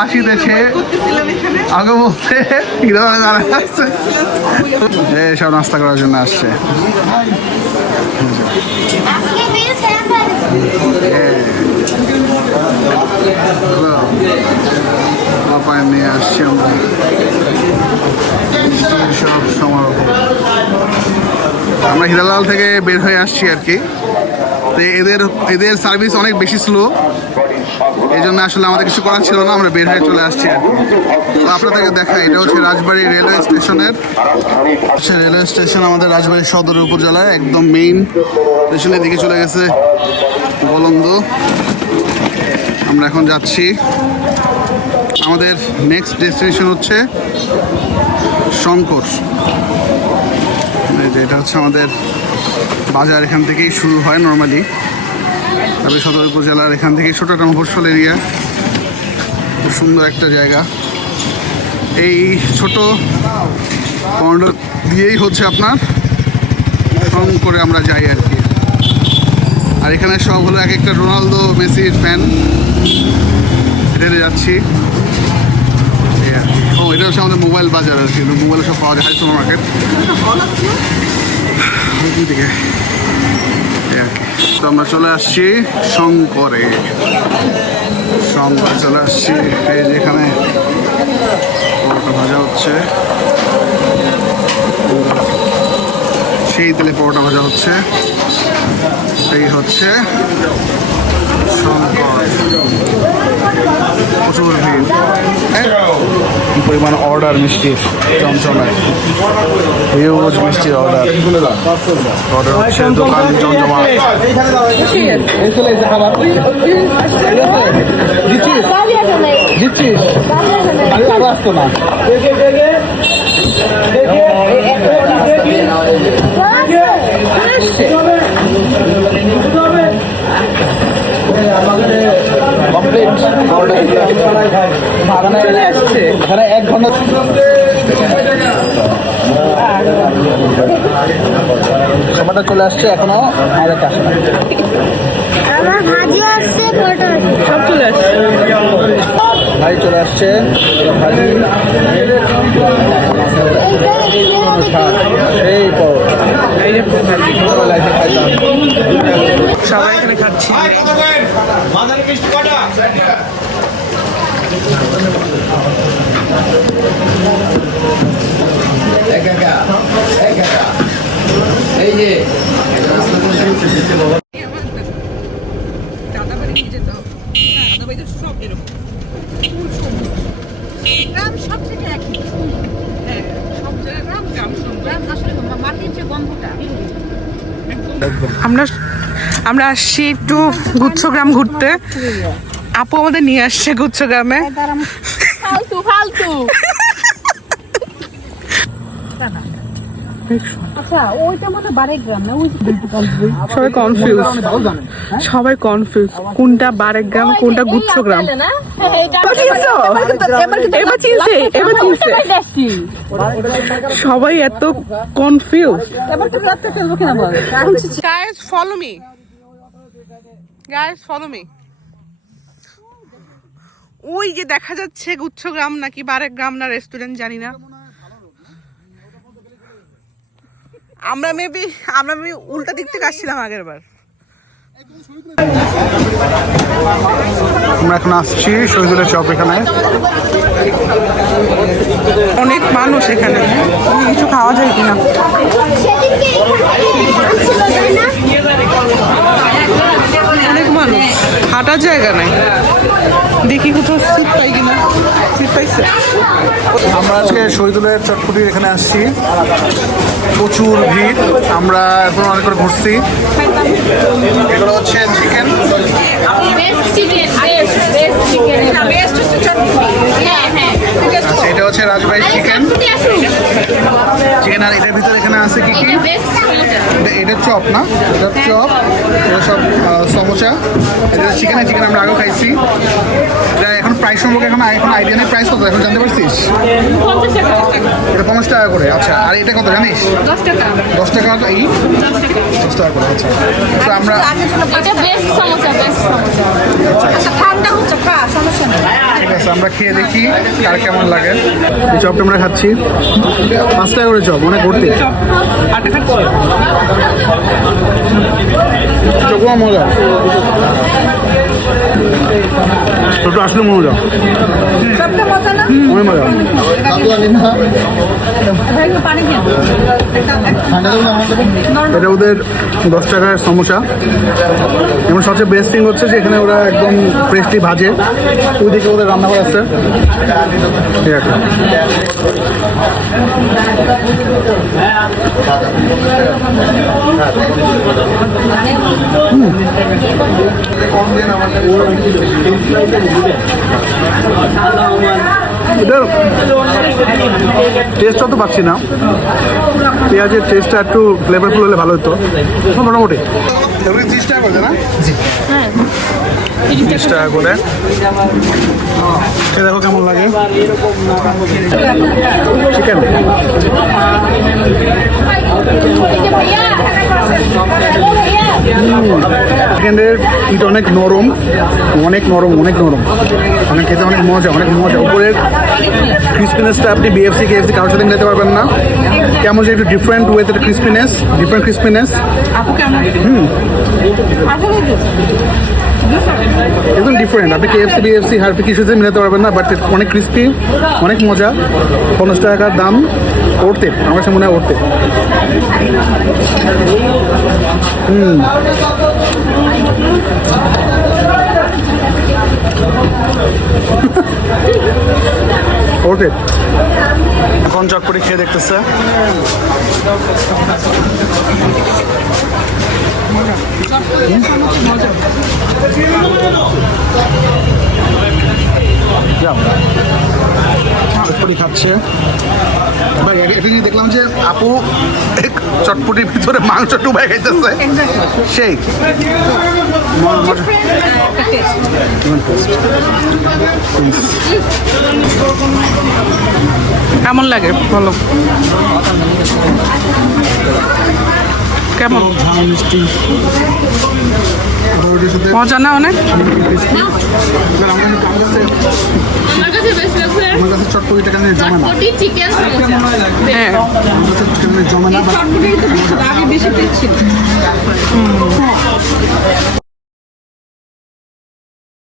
আসি দেশে আগে বলতে সব নাস্তা করার জন্য আসছে। নিয়ে আসছি আমরা সব সমারোহ। আমরা হিরালাল থেকে বের হয়ে আসছি আর কি। তো এদের সার্ভিস অনেক বেশি স্লো, এই জন্য আসলে আমাদের কিছু করার ছিল না, আমরা বের হয়ে চলে আসছি আর কি। তো আপনাদেরকে দেখা, এটা হচ্ছে রাজবাড়ী রেলওয়ে স্টেশনের রেলওয়ে স্টেশন আমাদের রাজবাড়ী সদর উপজেলায় একদম মেইন স্টেশনের দিকে চলে গেছে বলন্দ। আমরা এখন যাচ্ছি, আমাদের নেক্সট ডেস্টিনেশন হচ্ছে শঙ্কর। এটা হচ্ছে আমাদের বাজার, এখান থেকেই শুরু হয় নর্মালি। তবে সদর উপজেলার এখান থেকে ছোটো একটা মফস্বল এরিয়া, খুব সুন্দর একটা জায়গা। এই ছোট কর্নার দিয়েই হচ্ছে আপনার শঙ্করে আমরা যাই আর কি। আর এখানে সব হলো এক একটা রোনালদো মেসির ফ্যান, হেঁটে যাচ্ছি। ও এটা হচ্ছে আমাদের মোবাইল বাজার আর কি, মোবাইলে সব পাওয়া যায়, হাই সুপার মার্কেট দিকে। তো আমরা চলে আসছি শঙ্করে, শঙ্করে চলে আসছি। এই যেখানে পরোটা ভাজা হচ্ছে, সেই তেলে পরোটা ভাজা হচ্ছে, এই হচ্ছে শঙ্কর। প্রচুর ভিড়, পরিমাণ অর্ডার মিষ্টির চমচমায়, হিউজ মিষ্টির অর্ডার হচ্ছে দোকান জমজমা। এক ঘন্টা সবাইটা চলে আসছে, এখনো আমাদের কাছে সব চলে আসছে। ভাই চলে আসছে, সবাই এখানে খাচ্ছি। এই যে আমরা আসছি একটু গুচ্ছগ্রাম ঘুরতে। আপু আমাদের নিয়ে আসছে গুচ্ছগ্রামে। ফালতু ফালতু। আচ্ছা ওইটা মানে বারেগ্রাম না, ওই সবাই কনফিউজ কোনটা বারেগ্রাম কোনটা গুচ্ছগ্রাম। সবাই এত confuse. Guys follow me, guys follow me. ওই যে দেখা যাচ্ছে গুচ্ছগ্রাম নাকি বারেগ্রাম না রেস্টুরেন্ট জানি না। আমরা মেবি উল্টা দিক থেকে আসছিলাম আগের বার। আমরা এখন আসছি শহীদুলের চপ, এখানে অনেক মানুষ, এখানে কিছু খাওয়া যায় কিনা। অনেক মানুষ, হাঁটার জায়গা নাই, দেখি কোথাও সিট পাই কিনা। সিট পাইছে। আমরা আজকে শহীদুলের চটপটির এখানে আসছি, প্রচুর ভিড়। আমরা এখন অনেক করে ঘুরছি। এগুলো হচ্ছে চিকেন, এটা হচ্ছে রাজবাড়ি চিকেন। চিকেন আর এটার ভিতরে এখানে আছে কি কি, এটা চপ না, এটা চপ, এটা সব সমোসা। এটা চিকেন আমরা আগেও খাইছি। এটা এখন প্রাইস সম্পর্কে এখন আইডিয়া নেই, প্রাইস কত এখন জানতে পারছিস? এটা 50 টাকা করে। আচ্ছা, আর এটা কত জানিস? 10 টাকা। 10 টাকা এই 10 টাকা করে। আচ্ছা, তো আমরা এটা বেস্ট সমস্যা, বেস্ট সমস্যা। আচ্ছা ঠান্ডা হচ্ছে, সমস্যা নেই। ঠিক আছে, আমরা খেয়ে দেখি কার কেমন লাগে। এই চপটা আমরা খাচ্ছি, 5 টাকা করে চপ, অনেক ভর্তি। চপও মজা, চপটা আসলে মজা, অনেক মজা। এটা ওদের 10 টাকার সমোসা, এবং সবচেয়ে বেস্ট থিং হচ্ছে যে এখানে ওরা একদম ফ্রেশলি ভাজে, ওইদিকে ওদের রান্নাঘর আছে। ঠিক আছে, এটার টেস্টটা তো পাচ্ছি না, পেঁয়াজের টেস্টটা একটু ফ্লেভারফুল হলে ভালো হতো। মোটামুটি 30 টাকা করে না? জি, 30 টাকা করে। দেখো কেমন লাগে চিকেন। চিকেনের ইটা অনেক নরম, অনেক নরম, অনেক নরম, অনেক খেতে অনেক মজা, অনেক মজা। উপরের ক্রিসপিনেসটা আপনি বিএফসি কেএফসি কারোর সাথে নিতে পারবেন না। কেমন যে একটু ডিফারেন্ট ওয়েতে ক্রিসপিনেস, ডিফারেন্ট ক্রিসপিনেস। একদম ডিফারেন্ট। আপনি কেএফসি বিএফসি হারপি কিছুতে মিলাতে পারবেন না, বাট অনেক ক্রিসপি, অনেক মজা। 50 টাকার দাম, ওরতে, আমার কাছে মনে হয় ওরতে। ওরতে। এখন চটপটি খেয়ে দেখতেছে। চটপটি খাচ্ছে ভাই। এটা কি দেখলাম যে আপু চটপটির ভিতরে মাংস ডুবাই খাইতেছে, সেই কেমন লাগে বলো, কেমন মজা না অনেক? আমার কাছে বেস্ট লাগছে আমার কাছে চটপটিটা কেন জমে না, চটপটি চিকেন সমোসা। হ্যাঁ, আমার কাছে কেন জমে না। চটপটি তো আগে বেশি টেস্ট ছিল।